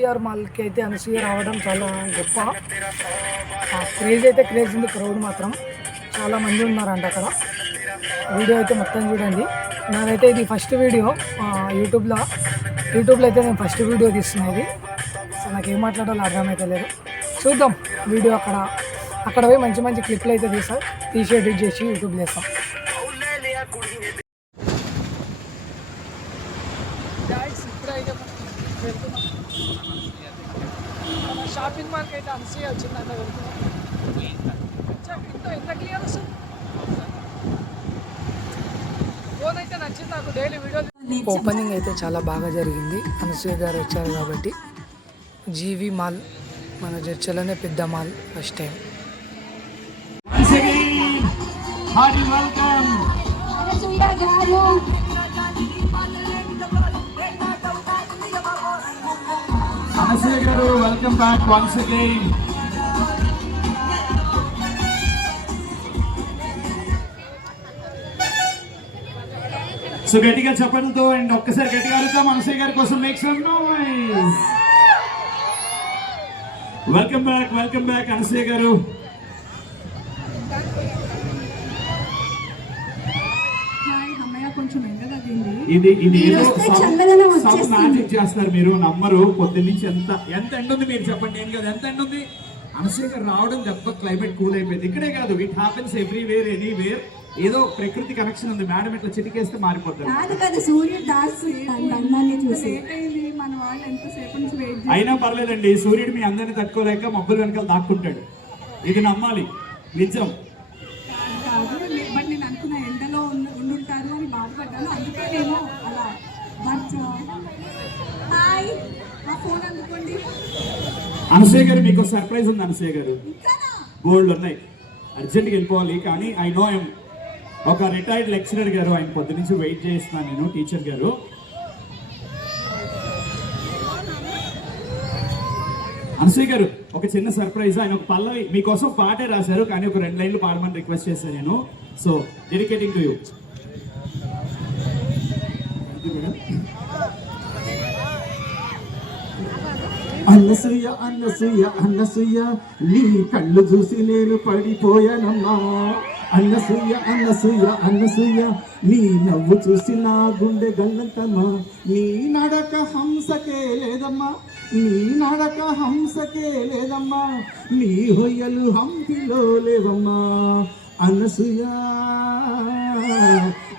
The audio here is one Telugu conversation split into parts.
ఎన్టీఆర్ మాల్కి అయితే అనసూయ రావడం చాలా గొప్ప. క్రేజ్ అయితే క్రేజ్ ఉంది, క్రౌడ్ మాత్రం చాలా మంది ఉన్నారంట అక్కడ. వీడియో అయితే మొత్తం చూడండి. నాదైతే ఇది ఫస్ట్ వీడియో యూట్యూబ్లో అయితే నేను ఫస్ట్ వీడియో తీస్తున్నది. సో నాకు ఏం మాట్లాడాలో అర్థమైతే లేదు. చూద్దాం వీడియో అక్కడ పోయి మంచి మంచి క్లిప్లు అయితే తీసి ఎడిట్ చేసి యూట్యూబ్లో వేస్తాం. ఇప్పుడైతే షాపింగ్ మాల్కి అయితే అనసూయ వచ్చిందంట. వెళ్తున్నాం ఎంత క్లియర్ వస్తుంది. ఫోన్ అయితే నచ్చింది నాకు. డైలీ వీడియో ఓపెనింగ్ అయితే చాలా బాగా జరిగింది. అనసూయ గారు వచ్చారు కాబట్టి. జీవి మాల్ మన చర్చలోనే పెద్ద mall first time. Anasuya garu welcome back once again. So గట్టిగా చెప్పడంతో అండ్ ఒక్కసారి గట్టిగా అడుగుతాం అనసూయ గారి కోసం. Make some noise. Welcome back Anasuya garu. ఇది మ్యాజిక్ చేస్తారు మీరు, నమ్మరు. పొద్దున్నుంచి ఎంత ఎండ ఉంది మీరు చెప్పండి. ఏం కాదు, ఎంత ఎండ ఉంది. అనసూయ గారు రావడం దెబ్బ క్లైమేట్ కూల్ అయిపోయింది. ఇక్కడే కాదు, ఇట్ హ్యాపెన్స్ ఎవ్రీవేర్ ఎనీవేర్. ఏదో ప్రకృతి కనెక్షన్ ఉంది. మేడం ఇట్లా చిటికేస్తే మారిపోతారు. అయినా పర్లేదండి, సూర్యుడు మీ అందరిని తట్టుకోలేక మబ్బుల వెనకాల దాక్కుంటాడు. ఇది నమ్మాలి, నిజం. నేను అనుకున్న ఎండలో ఉండుంటారు అని బాధపడ్డాను, అందుకే నేను అలా. బట్ హాయ్, మా ఫోన్ అందుకోండి. అనసూయ గారు మీకు సర్ప్రైజ్ ఉంది. అనసూయ గారు బోల్డ్ ఉన్నాయి, అర్జెంట్గా వెళ్ళిపోవాలి. కానీ ఐ నో ఒక రిటైర్డ్ లెక్చరర్ గారు, ఆయన పొద్దు నుంచి వెయిట్ చేస్తున్నాను నేను. టీచర్ గారు అనసూయ గారు ఒక చిన్న సర్ప్రైజ్. ఆయన ఒక పల్లవి మీకోసం పాటే రాశారు, కానీ ఒక 2 లైన్లు పాడమని రిక్వెస్ట్ చేశాను నేను. So dedicating to you. Anasuya Anasuya Anasuya నీ కళ్ళు చూసి నేను పడిపోయానమ్మా. అనసూయ అనసూయ అనసూయ నీ నవ్వు చూసి నా గుండె గల్లంతమ్మా. నీ నడక హంసకే లేదమ్మా, నీ నడక హంసకే లేదమ్మా, నీ హొయ్యలు హంపిలో లేవమ్మా. అనసూయ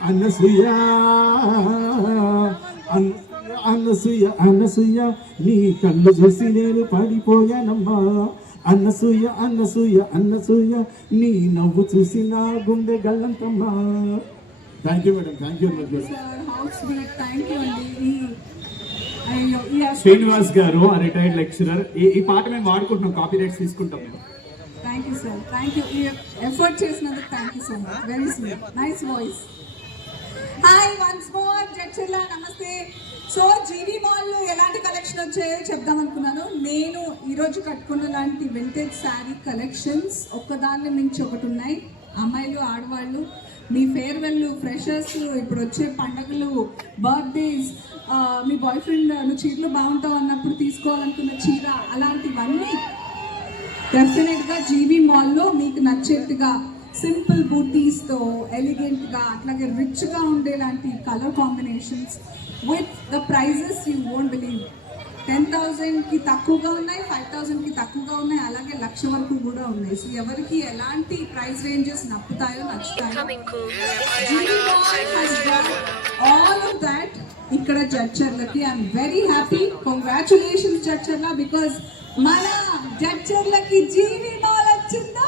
అనసూయ అనసూయ అనసూయ నీ కళ్ళు చూసి నేను పడిపోయానమ్మా. అనసూయ అనసూయ అనసూయ నీ నవ్వు చూసి నా గుండె గల్లంతమ్మా. Thank you madam, thank you. Srinivas garu retired lecturer. ఈ పాట మేము వాడుకుంటున్నాం, కాపీ రైట్స్ తీసుకుంటాం మేము. Thank you sir, thank you. ఈ ఎఫర్ట్ చేసినందుకు thank you so much. Very sweet, nice voice. Hi once more Jadcherla, నమస్తే. సో జీవి మాల్లో ఎలాంటి కలెక్షన్ వచ్చాయో చెప్దాం అనుకున్నాను. నేను ఈరోజు కట్టుకున్న లాంటి వింటేజ్ శారీ కలెక్షన్స్ ఒక్కదాని నుంచి ఒకటి ఉన్నాయి. అమ్మాయిలు ఆడవాళ్ళు, మీ ఫేర్వెల్, ఫ్రెషర్స్, ఇప్పుడు వచ్చే పండగలు, బర్త్డేస్, మీ బాయ్ ఫ్రెండ్ నువ్వు చీరలు బాగుంటావు అన్నప్పుడు తీసుకోవాలనుకున్న చీర, అలాంటివన్నీ డెఫినెట్గా జీవి మాల్లో మీకు నచ్చేట్టుగా సింపుల్ బూటీస్తో ఎలిగెంట్గా, అట్లాగే రిచ్గా ఉండేలాంటి colour combinations with the prices you won't believe. 10,000కి తక్కువగా ఉన్నాయి, 5,000కి తక్కువగా ఉన్నాయి, అలాగే 1,00,000 వరకు కూడా ఉన్నాయి. సో ఎవరికి ఎలాంటి ప్రైస్ రేంజెస్ నచ్చుతాయో ఆల్ ఆఫ్ దాట్ ఇక్కడ జడ్చర్లకి. I'm very happy. Congratulations Jadcherla, because మన జడ్చర్లకి జీవి మాల్ వచ్చిందా.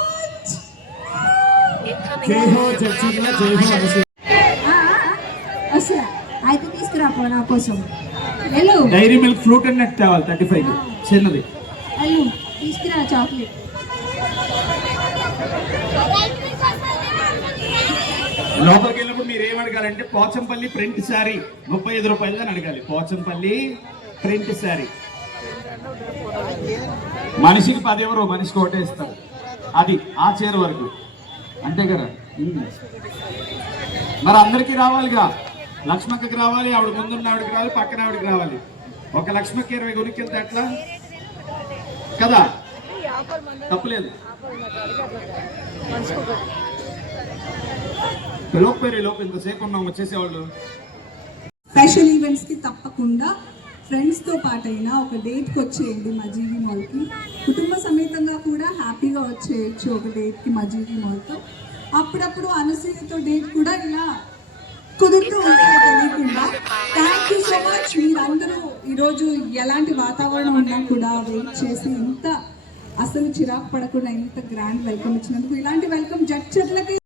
అయితే తీసుకురాపో నా కోసం. Dairy Milk fruit and nut తేవాలి 35 చిన్నది. తీసుకురా చాక్లెట్. లోపలికి వెళ్ళినప్పుడు మీరు ఏం అడగాలంటే పోచంపల్లి ప్రింట్ శారీ 35 రూపాయలు అని అడగాలి. పోచంపల్లి ప్రింట్ శారీ మనిషికి 10 ఎవరో, మనిషికి ఒకటే ఇస్తారు. అది ఆ చీర వరకు, అంతే కదా. మరి అందరికీ రావాలిగా. లక్ష్మక్కకి రావాలి, ఆవిడ ముందున్న ఆవిడకి రావాలి, పక్కన ఆవిడకి రావాలి. ఒక లక్ష్మకి 20 కొనుక్కెళ్తే ఎట్లా కదా, తప్పులేదు. లోపు ఇంతసేపు ఉన్నాం వచ్చేసేవాళ్ళు. స్పెషల్ ఈవెంట్స్ కి తప్పకుండా ఫ్రెండ్స్ తో పాటైనా ఒక డేట్ కి వచ్చేయండి మా జీవి మాల్ కి. కుటుంబ సమేతంగా కూడా హ్యాపీగా వచ్చేయచ్చు ఒక డేట్ కి మా జీవి మాల్ తో. అప్పుడప్పుడు అనసూయతో డేట్ కూడా ఇలా కుదురుతూ ఉంటాయి తెలియకుండా. Thank you so much. మీరందరూ ఈరోజు ఎలాంటి వాతావరణం ఉన్నా కూడా వెయిట్ చేసి ఇంత అసలు చిరాకు పడకుండా ఇంత గ్రాండ్ వెల్కమ్ ఇచ్చినందుకు. ఇలాంటి వెల్కమ్ జడ్చర్లకి